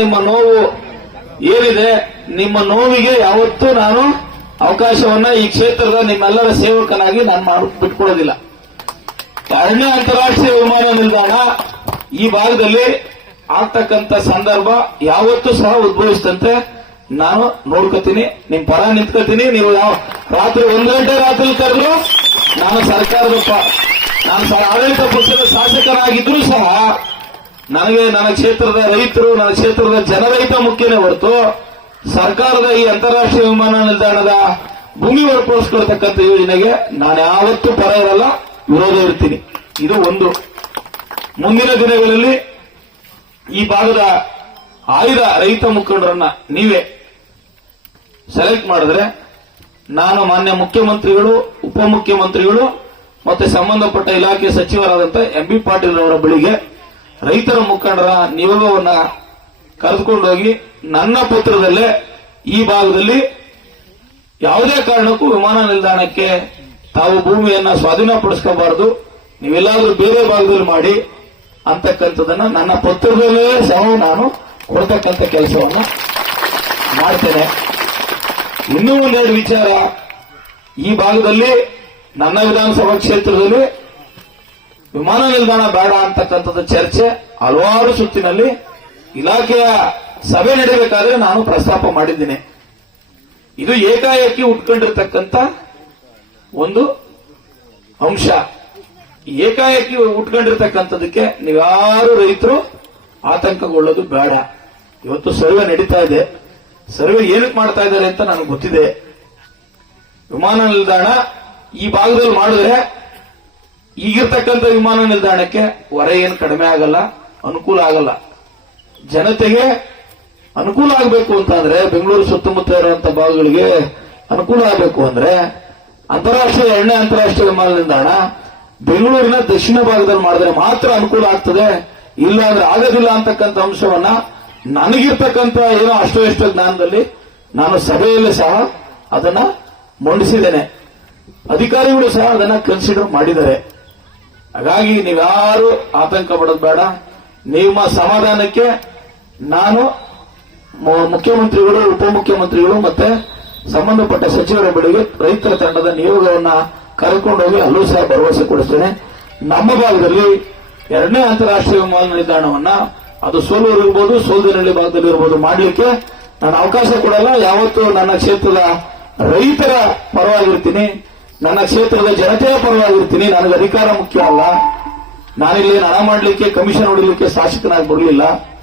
ನಿಮ್ಮ ನೋವು ಏನಿದೆ ನಿಮ್ಮ ನೋವಿಗೆ ಯಾವತ್ತೂ ನಾನು ಅವಕಾಶವನ್ನ ಈ ಕ್ಷೇತ್ರದ ನಿಮ್ಮೆಲ್ಲರ ಸೇವಕನಾಗಿ ನಾನು ಮಾಡಿ, ಬಿಟ್ಕೊಡೋದಿಲ್ಲ. ಎರಡನೇ ಅಂತಾರಾಷ್ಟ್ರೀಯ ವಿಮಾನ ನಿಲ್ದಾಣ ಈ ಭಾಗದಲ್ಲಿ ಆಗ್ತಕ್ಕಂತ ಸಂದರ್ಭ ಯಾವತ್ತೂ ಸಹ ಉದ್ಭವಿಸ್ತಂತೆ ನಾನು ನೋಡ್ಕೋತೀನಿ, ನಿಮ್ ಪರ ನಿಂತ್ಕೋತೀನಿ, ನೀವು ಯಾವ ರಾತ್ರಿ ಒಂದ್ ಗಂಟೆ ರಾತ್ರಿ ಕರೆದ್ರು ನಾನು ಸರ್ಕಾರದ ನಾನು ಆಡಳಿತ ಪಕ್ಷದ ಶಾಸಕರಾಗಿದ್ರು ಸಹ ನನಗೆ ನನ್ನ ಕ್ಷೇತ್ರದ ರೈತರು, ನನ್ನ ಕ್ಷೇತ್ರದ ಜನರಹಿತ ಮುಖ್ಯನೇ ಹೊರತು ಸರ್ಕಾರದ ಈ ಅಂತಾರಾಷ್ಟ್ರೀಯ ವಿಮಾನ ನಿಲ್ದಾಣದ ಭೂಮಿ ಒಳಪಡಿಸ್ಕೊಳ್ತಕ್ಕಂಥ ಯೋಜನೆಗೆ ನಾನು ಯಾವತ್ತೂ ಪರ ಇರಲ್ಲ, ವಿರೋಧ ಇರ್ತೀನಿ. ಇದು ಒಂದು. ಮುಂದಿನ ದಿನಗಳಲ್ಲಿ ಈ ಭಾಗದ ಆಯ್ದ ರೈತ ಮುಖಂಡರನ್ನ ನೀವೇ ಸೆಲೆಕ್ಟ್ ಮಾಡಿದ್ರೆ ನಾನು ಮಾನ್ಯ ಮುಖ್ಯಮಂತ್ರಿಗಳು, ಉಪಮುಖ್ಯಮಂತ್ರಿಗಳು ಮತ್ತೆ ಸಂಬಂಧಪಟ್ಟ ಇಲಾಖೆ ಸಚಿವರಾದಂತಹ ಎಂ ಬಿ ಪಾಟೀಲ್ ಅವರ ಬಳಿಗೆ ರೈತರ ಮುಖಂಡರ ನಿಯೋಗವನ್ನ ಕರೆದುಕೊಂಡೋಗಿ ನನ್ನ ಪತ್ರದಲ್ಲೇ ಈ ಭಾಗದಲ್ಲಿ ಯಾವುದೇ ಕಾರಣಕ್ಕೂ ವಿಮಾನ ನಿಲ್ದಾಣಕ್ಕೆ ತಾವು ಭೂಮಿಯನ್ನ ಸ್ವಾಧೀನಪಡಿಸ್ಕೋಬಾರದು. ನೀವೆಲ್ಲಾದರೂ ಬೇರೆ ಭಾಗದಲ್ಲಿ ಮಾಡಿ ಅಂತಕ್ಕಂಥದನ್ನ ನನ್ನ ಪತ್ರದಲ್ಲೇ ಸಹ ನಾನು ಕೊಡ್ತಕ್ಕಂಥ ಕೆಲಸವನ್ನು ಮಾಡ್ತೇನೆ. ಇನ್ನೂ ಒಂದೆರಡು ವಿಚಾರ. ಈ ಭಾಗದಲ್ಲಿ ನನ್ನ ವಿಧಾನಸಭಾ ಕ್ಷೇತ್ರದಲ್ಲಿ ವಿಮಾನ ನಿಲ್ದಾಣ ಬೇಡ ಅಂತಕ್ಕಂಥದ್ದು ಚರ್ಚೆ ಹಲವಾರು ಸುತ್ತಿನಲ್ಲಿ ಇಲಾಖೆಯ ಸಭೆ ನಡೆಯಬೇಕಾದ್ರೆ ನಾನು ಪ್ರಸ್ತಾಪ ಮಾಡಿದ್ದೇನೆ. ಇದು ಏಕಾಏಕಿ ಉಟ್ಕೊಂಡಿರ್ತಕ್ಕಂಥ ಒಂದು ಅಂಶ. ಏಕಾಏಕಿ ಉಟ್ಕೊಂಡಿರ್ತಕ್ಕಂಥದಕ್ಕೆ ನೀವ್ಯಾರು ರೈತರು ಆತಂಕಗೊಳ್ಳೋದು ಬೇಡ. ಇವತ್ತು ಸರ್ವೆ ನಡೀತಾ ಇದೆ. ಸರ್ವೆ ಏನಕ್ಕೆ ಮಾಡ್ತಾ ಇದ್ದಾರೆ ಅಂತ ನನಗೆ ಗೊತ್ತಿದೆ. ವಿಮಾನ ನಿಲ್ದಾಣ ಈ ಭಾಗದಲ್ಲಿ ಮಾಡಿದ್ರೆ ಈಗಿರ್ತಕ್ಕಂಥ ವಿಮಾನ ನಿಲ್ದಾಣಕ್ಕೆ ಹೊರ ಏನು ಕಡಿಮೆ ಆಗಲ್ಲ, ಅನುಕೂಲ ಆಗಲ್ಲ. ಜನತೆಗೆ ಅನುಕೂಲ ಆಗಬೇಕು ಅಂತಂದ್ರೆ, ಬೆಂಗಳೂರು ಸುತ್ತಮುತ್ತ ಇರುವಂತ ಭಾಗಗಳಿಗೆ ಅನುಕೂಲ ಆಗಬೇಕು ಅಂದ್ರೆ, ಅಂತಾರಾಷ್ಟ್ರೀಯ ಎರಡನೇ ಅಂತಾರಾಷ್ಟ್ರೀಯ ವಿಮಾನ ನಿಲ್ದಾಣ ಬೆಂಗಳೂರಿನ ದಕ್ಷಿಣ ಭಾಗದಲ್ಲಿ ಮಾಡಿದ್ರೆ ಮಾತ್ರ ಅನುಕೂಲ ಆಗ್ತದೆ, ಇಲ್ಲ ಅಂದ್ರೆ ಆಗೋದಿಲ್ಲ ಅಂತಕ್ಕಂಥ ಅಂಶವನ್ನ ನನಗಿರ್ತಕ್ಕಂಥ ಏನೋ ಅಷ್ಟೋ ಎಷ್ಟೋ ಜ್ಞಾನದಲ್ಲಿ ನಾನು ಸಭೆಯಲ್ಲಿ ಸಹ ಅದನ್ನ ಮಂಡಿಸಿದ್ದೇನೆ. ಅಧಿಕಾರಿಗಳು ಸಹ ಅದನ್ನ ಕನ್ಸಿಡರ್ ಮಾಡಿದ್ದಾರೆ. ಹಾಗಾಗಿ ನೀವ್ಯಾರು ಆತಂಕ ಪಡೋದು ಬೇಡ. ನಿಮ್ಮ ಸಮಾಧಾನಕ್ಕೆ ನಾನು ಮುಖ್ಯಮಂತ್ರಿಗಳು, ಉಪಮುಖ್ಯಮಂತ್ರಿಗಳು ಮತ್ತೆ ಸಂಬಂಧಪಟ್ಟ ಸಚಿವರ ಬಳಿಗೆ ರೈತರ ತಂಡದ ನಿಯೋಗವನ್ನ ಕರೆಕೊಂಡೋಗಿ ಅಲ್ಲೂ ಸಹ ಭರವಸೆ ಕೊಡಿಸ್ತೇನೆ. ನಮ್ಮ ಭಾಗದಲ್ಲಿ ಎರಡನೇ ಅಂತಾರಾಷ್ಟ್ರೀಯ ವಿಮಾನ ನಿಲ್ದಾಣವನ್ನ ಅದು ಸೋಲೂರಿರ್ಬೋದು ಸೋಲ್ದಿನಹಳ್ಳಿ ಭಾಗದಲ್ಲಿ ಇರಬಹುದು ಮಾಡಲಿಕ್ಕೆ ನಾನು ಅವಕಾಶ ಕೊಡಲ್ಲ. ಯಾವತ್ತೂ ನನ್ನ ಕ್ಷೇತ್ರದ ರೈತರ ಪರವಾಗಿರ್ತೀನಿ. ನನ್ನ ಕ್ಷೇತ್ರದ ಜನತೆಯ ಪರವಾಗಿರ್ತೀನಿ. ನನಗೆ ಅಧಿಕಾರ ಮುಖ್ಯ ಅಲ್ಲ. ನಾನಿಲ್ಲಿ ಹಣ ಮಾಡಲಿಕ್ಕೆ, ಕಮಿಷನ್ ಹೊಡಿಲಿಕ್ಕೆ ಶಾಸಕನಾಗಿ ಬರಲಿಲ್ಲ.